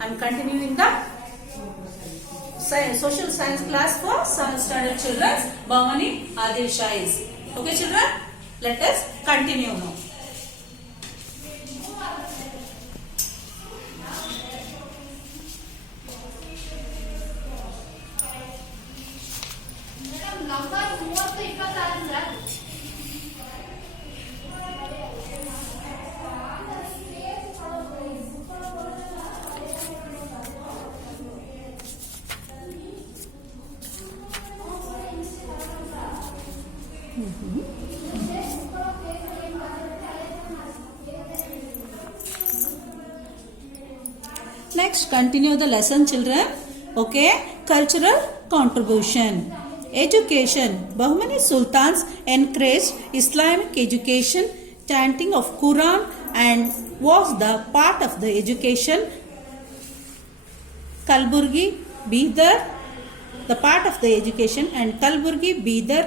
I'm continuing the social science class for 7th standard children. Bhavani Adil Shais. Okay, children? Let us continue now. Next, continue the lesson, children. Okay, cultural contribution. Education. Bahmani sultans encouraged Islamic education, chanting of Quran, and was the part of the education. Kalburgi, Bidar, the part of the education, and Kalburgi, Bidar,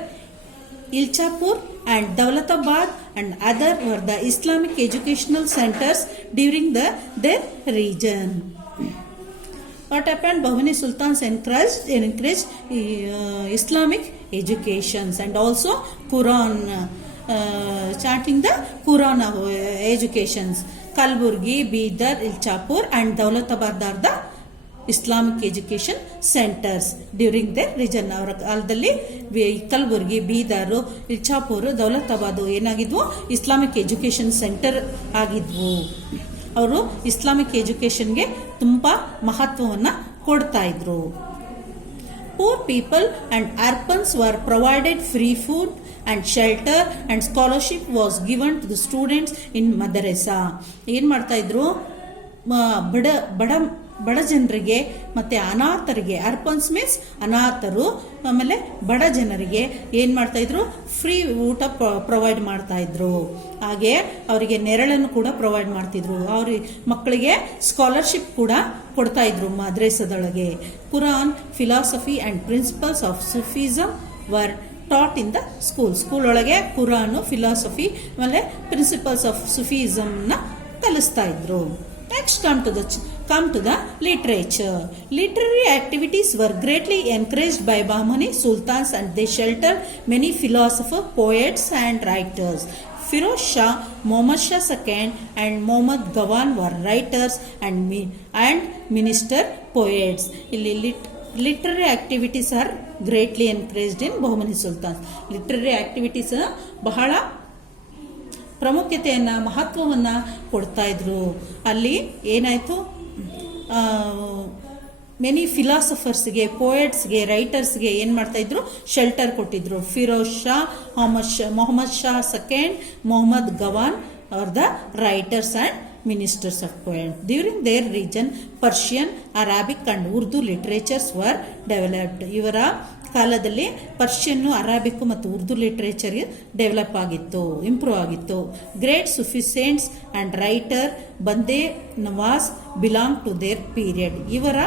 Ilchapur and Dawlatabad and other were the Islamic educational centers during their region. What happened? Bahmani sultans encouraged Islamic educations and also Quran, chanting the Quran educations. Kalburgi, Bidar, Ilchapur and Dawlatabad are the Islamic education centers during their region. ಅವರ ಕಾಲದಲ್ಲಿ ಕಲಬುರ್ಗಿ, ಬೀದರ್, ಇಲ್ಚಾಪುರ್, ದೌಲತಾಬಾದ್ ಏನಾಗಿದ್ವು? Islamic education centre ಆಗಿದ್ವು. ಅವರು Islamic ಎಜುಕೇಶನ್ಗೆ ತುಂಬಾ ಮಹತ್ವವನ್ನು ಕೊಡ್ತಾ ಇದ್ರು. Poor people and orphans were provided free food and shelter and scholarship was given to the students in madrasa. ಏನ್ ಮಾಡ್ತಾ ಇದ್ರು? ಬಡ ಜನರಿಗೆ ಮತ್ತೆ ಅನಾಥರಿಗೆ, ಅರ್ಪನ್ಸ್ ಮೀನ್ಸ್ ಅನಾಥರು, ಆಮೇಲೆ ಬಡ ಜನರಿಗೆ ಏನ್ ಮಾಡ್ತಾ ಇದ್ರು? ಫ್ರೀ ಊಟ ಪ್ರೊವೈಡ್ ಮಾಡ್ತಾ ಇದ್ರು. ಹಾಗೆ ಅವರಿಗೆ ನೆರಳನ್ನು ಕೂಡ ಪ್ರೊವೈಡ್ ಮಾಡ್ತಿದ್ರು. ಅವ್ರ ಮಕ್ಕಳಿಗೆ ಸ್ಕಾಲರ್ಶಿಪ್ ಕೂಡ ಕೊಡ್ತಾ ಇದ್ರು ಮದ್ರಸಾದೊಳಗೆ. Quran, philosophy and principles of Sufism were taught in the school ಒಳಗೆ ಕುರಾನ್, ಫಿಲಾಸಫಿ ಆಮೇಲೆ ಪ್ರಿನ್ಸಿಪಲ್ಸ್ ಆಫ್ ಸುಫಿಸಮ್ನ ಕಲಿಸ್ತಾ ಇದ್ರು. Next, come to the literature. Literary activities were greatly encouraged by Bahmani sultans and they sheltered many philosophers, poets and writers. Firoz Shah, Muhammad Shah II and Muhammad Gawan were writers and minister poets. Literary activities are greatly encouraged in Bahmani sultans. Literary activities ಬಹಳ ಪ್ರಾಮುಖ್ಯತೆಯನ್ನು, ಮಹತ್ವವನ್ನು ಕೊಡ್ತಾ ಇದ್ರು. ಅಲ್ಲಿ ಏನಾಯಿತು? Many ಫಿಲಾಸಫರ್ಸ್ಗೆ, ಪೋಯೆಟ್ಸ್ಗೆ, ರೈಟರ್ಸ್ಗೆ ಏನು ಮಾಡ್ತಾ ಇದ್ರು? ಶೆಲ್ಟರ್ ಕೊಟ್ಟಿದ್ರು. Firoz Shah, Mohammed Shah II, Mohammed Gawan are the writers and ministers of poets. During their region, Persian, Arabic and Urdu literatures were developed. ಇವರ ಕಾಲದಲ್ಲಿ ಪರ್ಷಿಯನ್ನು, ಅರಾಬಿಕ್ ಮತ್ತು ಉರ್ದು ಲಿಟರೇಚರ್ ಡೆವಲಪ್ ಆಗಿತ್ತು, ಇಂಪ್ರೂವ್ ಆಗಿತ್ತು. Great Sufi saints and writer Bande Nawaz belong to their period. ಇವರ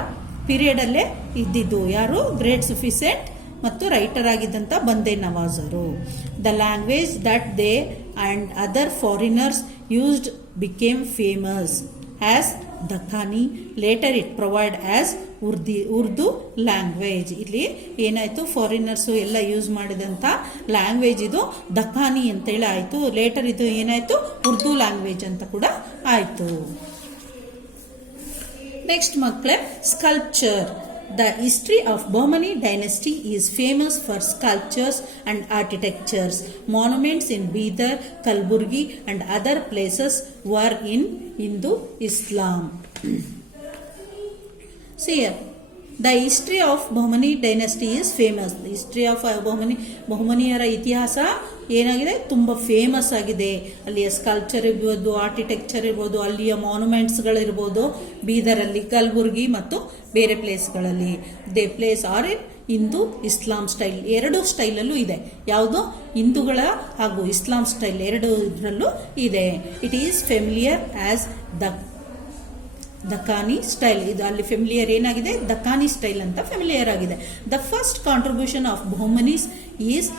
period ಅಲ್ಲೇ ಇದ್ದಿದ್ದು ಯಾರು? ಗ್ರೇಟ್ ಸುಫಿ ಸೇಂಟ್ ಮತ್ತು ರೈಟರ್ ಆಗಿದ್ದಂಥ ಬಂದೇ ನವಾಜರು. The language that they and other foreigners used became famous as Dakhani. Later it provide as Urdu language. ಇಲ್ಲಿ ಏನಾಯ್ತು? Foreigners ಎಲ್ಲ ಯೂಸ್ ಮಾಡಿದಂಥ ಲ್ಯಾಂಗ್ವೇಜ್ ಇದು ದಖಾನಿ ಅಂತೇಳಿ ಆಯಿತು. ಲೇಟರ್ ಇದು ಏನಾಯಿತು? ಉರ್ದು ಲ್ಯಾಂಗ್ವೇಜ್ ಅಂತ ಕೂಡ ಆಯಿತು. ನೆಕ್ಸ್ಟ್ ಮಕ್ಕಳೇ, sculpture. The history of Bahmani dynasty is famous for sculptures and architectures. Monuments in Bidar, Kalburgi and other places were in Hindu Islam. See here, the history of Bahmani dynasty is famous. The history of ಬಹುಮನಿಯರ ಇತಿಹಾಸ ಏನಾಗಿದೆ? ತುಂಬ famous ಆಗಿದೆ. ಅಲ್ಲಿಯ sculpture ಇರ್ಬೋದು, architecture ಇರ್ಬೋದು, ಅಲ್ಲಿಯ ಮಾನ್ಯುಮೆಂಟ್ಸ್ಗಳಿರ್ಬೋದು, ಬೀದರಲ್ಲಿ, ಕಲಬುರ್ಗಿ ಮತ್ತು ಬೇರೆ ಪ್ಲೇಸ್ಗಳಲ್ಲಿ. They place are in Hindu Islam style. ಎರಡು ಸ್ಟೈಲಲ್ಲೂ ಇದೆ. ಯಾವುದು? ಹಿಂದೂಗಳ ಹಾಗೂ ಇಸ್ಲಾಂ ಸ್ಟೈಲ್ ಎರಡು ಇದರಲ್ಲೂ ಇದೆ. It is familiar as Dakhani style. ಇದು ಅಲ್ಲಿ ಫೆಮಿಲಿಯರ್ ಏನಾಗಿದೆ? ದಖಾನಿ ಸ್ಟೈಲ್ ಅಂತ ಫೆಮಿಲಿಯರ್ ಆಗಿದೆ. The first contribution of Bahmanis is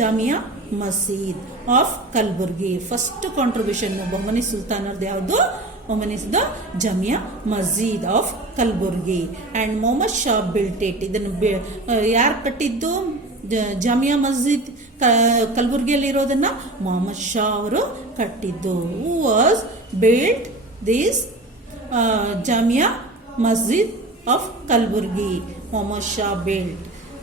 Jamia Masjid of Kalaburagi. First contribution Bahmani ಸುಲ್ತಾನರ್ದು ಯಾವುದು? one is the Jamia Masjid of Kalburgi and Muhammad Shah built it. ಇದನ್ನು ಯಾರು ಕಟ್ಟಿದ್ದು? ಜಾಮಿಯಾ ಮಸ್ಜಿದ್ ಕಲಬುರ್ಗಿಯಲ್ಲಿ ಇರೋದನ್ನ ಮೊಹಮ್ಮದ್ ಶಾ ಅವರು ಕಟ್ಟಿದ್ದು. Who was built this Jamia Masjid of Kalaburagi? Mohammad Shah built.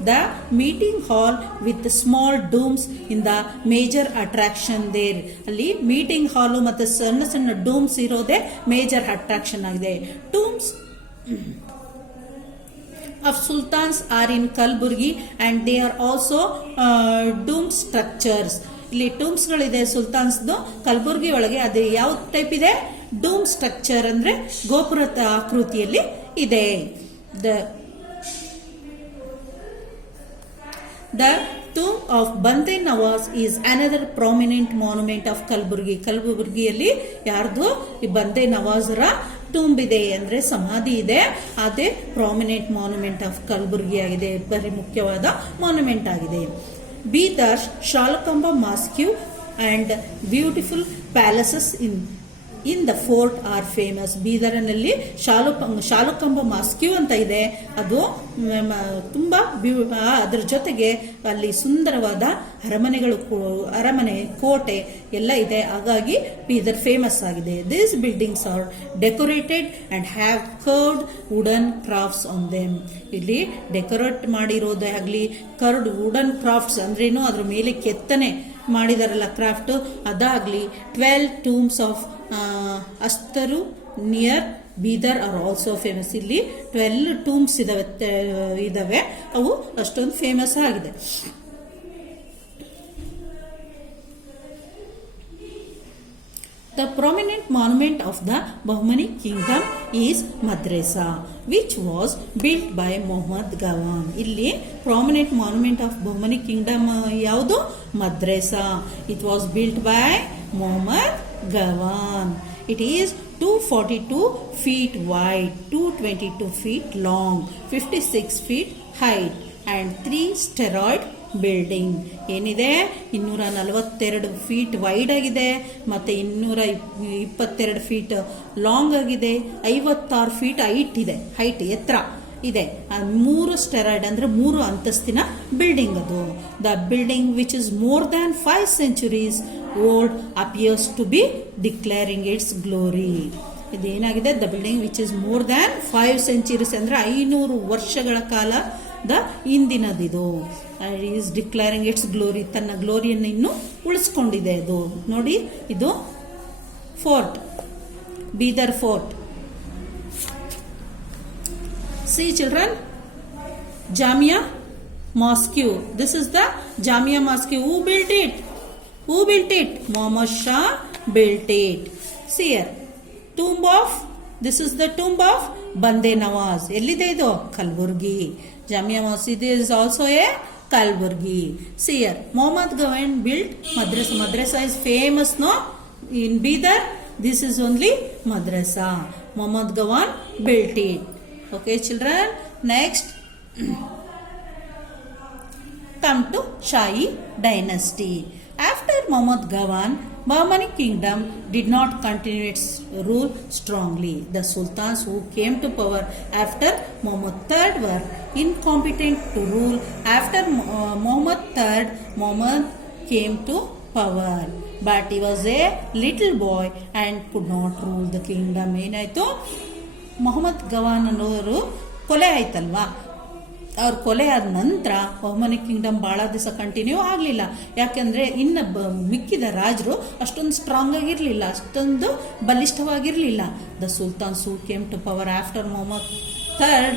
The meeting hall with small domes in the major attraction there. ಅಲ್ಲಿ meeting ಹಾಲು ಮತ್ತು ಸಣ್ಣ ಸಣ್ಣ ಡೂಮ್ಸ್ ಇರೋದೇ ಮೇಜರ್ ಅಟ್ರಾಕ್ಷನ್ ಆಗಿದೆ. ಡೂಮ್ಸ್ of sultans are in Kalburgi and they are also dome structures. ಇಲ್ಲಿ ಡೂಮ್ಸ್ ಗಳಿದೆ ಸುಲ್ತಾನ್ಸ್ದು ಕಲಬುರ್ಗಿ ಒಳಗೆ. ಅದು ಯಾವ ಟೈಪ್ ಇದೆ? ಡೂಮ್ ಸ್ಟ್ರಕ್ಚರ್ ಅಂದ್ರೆ ಗೋಪುರದ ಆಕೃತಿಯಲ್ಲಿ ಇದೆ. The tomb of Bande Nawaz is another prominent monument of Kalburgi. ಕಲಬುರ್ಗಿಯಲ್ಲಿ ಯಾರ್ದು? ಈ ಬಂದೆ ನವಾಜರ ಟೂಂಬ್ ಇದೆ ಅಂದ್ರೆ ಸಮಾಧಿ ಇದೆ. ಅದೇ ಪ್ರಾಮಿನೆಂಟ್ ಮಾನ್ಯುಮೆಂಟ್ ಆಫ್ ಕಲಬುರ್ಗಿ ಆಗಿದೆ, ಬರೀ ಮುಖ್ಯವಾದ ಮಾನ್ಯುಮೆಂಟ್ ಆಗಿದೆ. Bidar Solakhamba mosque and beautiful palaces in the fort are famous. ಬೀದರ್ನಲ್ಲಿ ಶಾಲುಕಾಂಬ ಮಾಸ್ಕ್ಯೂ ಅಂತ ಇದೆ, ಅದು ತುಂಬಾ ಅದರ ಜೊತೆಗೆ ಅಲ್ಲಿ ಸುಂದರವಾದ ಅರಮನೆ ಕೋಟೆ ಎಲ್ಲ ಇದೆ, ಹಾಗಾಗಿ ಬೀದರ್ ಫೇಮಸ್ ಆಗಿದೆ. These buildings are decorated and have carved wooden crafts on them. ಇಲ್ಲಿ ಡೆಕೋರೇಟ್ ಮಾಡಿರೋದೇ ಆಗಲಿ, ಕರ್ವ್ಡ್ ವುಡನ್ ಕ್ರಾಫ್ಟ್ಸ್ ಅಂದ್ರೇನು, ಅದ್ರ ಮೇಲೆ ಕೆತ್ತನೆ ಮಾಡಿದಾರಲ್ಲ ಕ್ರಾಫ್ಟ್, ಅದಾಗ್ಲಿ. 12 tombs of Ashtur near Bidar are also famous. ಇಲ್ಲಿ 12 tombs ಇದಾವೆ, ಅವು ಅಷ್ಟೊಂದು ಫೇಮಸ್ ಆಗಿದೆ. The prominent monument of the Bahmani kingdom is Madrasa, which was built by Muhammad Gawan. ಇಲ್ಲಿ prominent monument of Bahmani kingdom ಯಾವುದು? Madrasa. It was built by Muhammad Gawan. It is 242 feet wide, 222 feet long, 56 feet height and 3 steroid building. ಏನಿದೆ? 242 feet wide ಆಗಿದೆ, ಮತ್ತೆ 222 feet long ಆಗಿದೆ, 56 feet height ಇದೆ, height ಎತ್ತರ ಇದೆ. 3 steroid ಅಂದ್ರೆ 3 ಅಂತಸ್ತಿನ ಬಿಲ್ಡಿಂಗ್ ಅದು. The building which is more than 5 centuries old appears to be declaring its glory. ಇದೇನಾಗಿದೆ? The building which is more than 5 centuries ಅಂದ್ರೆ 500 ವರ್ಷಗಳ ಕಾಲದ ಹಿಂದಿನದಿದು. ಈಸ್ ಡಿಕ್ಲೇರಿಂಗ್ ಇಟ್ಸ್ ಗ್ಲೋರಿ, ತನ್ನ ಗ್ಲೋರಿಯನ್ನು ಇನ್ನು ಉಳಿಸ್ಕೊಂಡಿದೆ ಅದು. ನೋಡಿ, ಇದು fort, Bidar fort. See children, Jamia Mosque. This is the Jamia Mosque. Who built it? Who built it? Muhammad Shah built it. See here, tomb of, this is the tomb of Bande Nawaz. ಎಲ್ಲಿದೆ ಇದು? Kalaburagi. Jamia Masjid is also a Kalburgi. See here, Muhammad Gawan built Madrasa. Madrasa is famous, no? In Bidar, this is only Madrasa. Muhammad Gawan built it. Okay, children. Next, come to Shahi dynasty. After Muhammad Gawan, Bahmani kingdom did not continue its rule strongly. The sultans who came to power after Muhammad III were incompetent to rule. After Muhammad III, Muhammad came to power, but he was a little boy and could not rule the kingdom. ಏನಾಯ್ತು? ಮೊಹಮ್ಮದ್ ಗವಾನ್ ಅನ್ನೋರು ಕೊಲೆ ಆಯ್ತಲ್ವಾ, ಅವ್ರ ಕೊಲೆ ಆದ ನಂತರ Bahmani Kingdom ಬಹಳ ದಿವಸ ಕಂಟಿನ್ಯೂ ಆಗಲಿಲ್ಲ. ಯಾಕೆಂದ್ರೆ ಇನ್ನು ಮಿಕ್ಕಿದ ರಾಜರು ಅಷ್ಟೊಂದು ಸ್ಟ್ರಾಂಗ್ ಆಗಿರಲಿಲ್ಲ, ಅಷ್ಟೊಂದು ಬಲಿಷ್ಠವಾಗಿರಲಿಲ್ಲ. The sultans who came to power after Mohammad III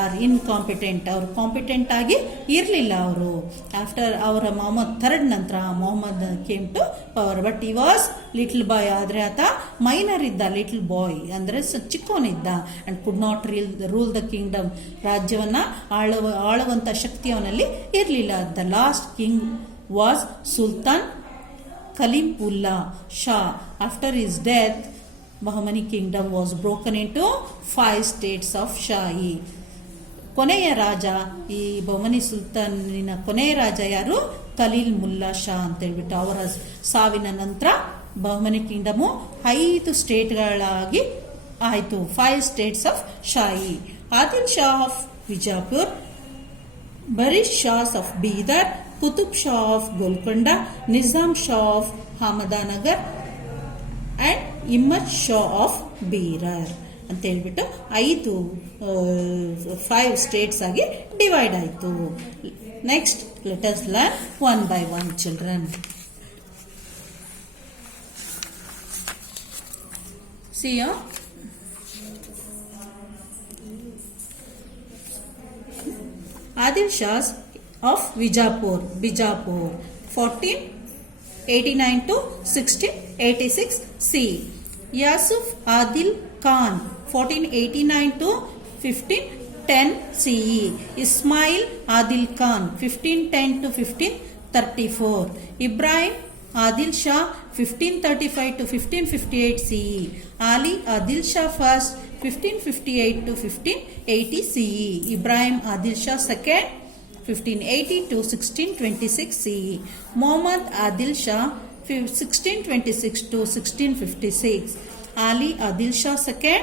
are incompetent. ಅವರು ಕಾಂಪಿಟೆಂಟ್ ಆಗಿ ಇರಲಿಲ್ಲ ಅವರು. ಆಫ್ಟರ್ ಅವರ ಮೊಹಮ್ಮದ್ III ನಂತರ Mohammad came to power, but he was little boy. ಆದರೆ ಆತ ಮೈನರ್ ಇದ್ದ, ಲಿಟಲ್ ಬಾಯ್ ಅಂದರೆ ಚಿಕ್ಕವನಿದ್ದ. And could not rule the kingdom. ರಾಜ್ಯವನ್ನ ಆಳುವಂತ ಶಕ್ತಿ ಅವನಲ್ಲಿ ಇರಲಿಲ್ಲ. The last king was sultan Kaleemullah Shah. After his death Bahmani kingdom was broken in to 5 states of ಶಾಹಿ. ಕೊನೆಯ ರಾಜ, ಈ ಬಹಮನಿ ಸುಲ್ತಾನಿನ ಕೊನೆಯ ರಾಜ ಯಾರು? ಕಲೀಲ್ ಮುಲ್ಲಾ ಶಾ ಅಂತ ಹೇಳ್ಬಿಟ್ಟು ಅವರ ಸಾವಿನ ನಂತರ ಬಹಮನಿ ಕಿಂಗ್ಡಮು 5 ಸ್ಟೇಟ್ಗಳಾಗಿ ಆಯಿತು. 5 states of Shahi. Adil Shah of Vijapur, Barid Shahs of Bidar, Qutub Shah of Golconda, Nizam Shah of Ahmednagar and Imad Shah of Berar ಅಂತ ಹೇಳ್ಬಿಟ್ಟು 5 ಸ್ಟೇಟ್ಸ್ ಆಗಿ ಡಿವೈಡ್ ಆಯಿತು. Next let us learn one by one children. See you. Adil Shahs of Bijapur, 1489 to 1686 C. Yusuf Adil Khan, 1489 to 1510 CE. Ismail Adil Khan, 1510 to 1534. Ibrahim Adil Shah, 1535 to 1558 CE. Ali Adil Shah first, 1558 to 1580 CE. Ibrahim Adil Shah second, 1580 to 1626 CE. Muhammad Adil Shah, 1626 to 1656. Ali Adil Shah second,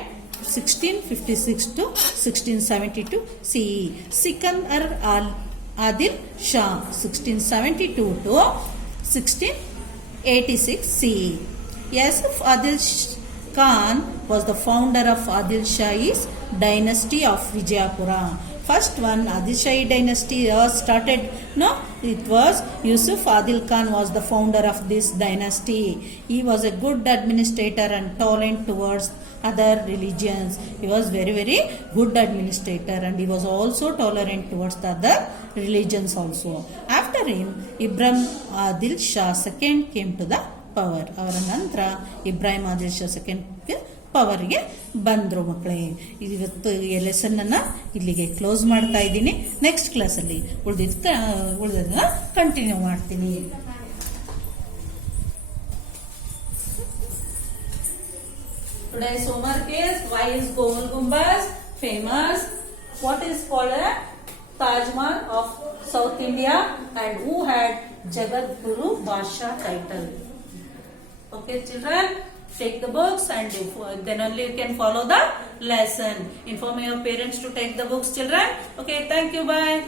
1656 to 1672 CE. Sikandar Adil Shah, 1672 to 1686 CE. Yusuf Adil Khan was the founder of Adil Shahi's dynasty of Vijayapura. First one, Adil Shahi dynasty was started. No, it was Yusuf Adil Khan was the founder of this dynasty. He was a good administrator and tolerant towards other religions. He was very, very good administrator and he was also tolerant towards the other religions also. After him, Ibrahim Adil Shah II came to the power. ಅವರ ನಂತರ Ibrahim Adil Shah second ಪವರ್ಗೆ ಬಂದರು ಮಕ್ಕಳೇ. ಇವತ್ತು ಈ ಲೆಸನ್ನನ್ನು ಇಲ್ಲಿಗೆ close ಮಾಡ್ತಾ ಇದ್ದೀನಿ. Next ಕ್ಲಾಸಲ್ಲಿ ಉಳಿದದನ್ನ ಕಂಟಿನ್ಯೂ ಮಾಡ್ತೀನಿ. Today's homework is, why is Gol Gumbaz famous? What is called a Taj Mahal of South India and who had Jagat Guru Basha title? Okay children, take the books and then only you can follow the lesson. Inform your parents to take the books children. Okay, thank you, bye.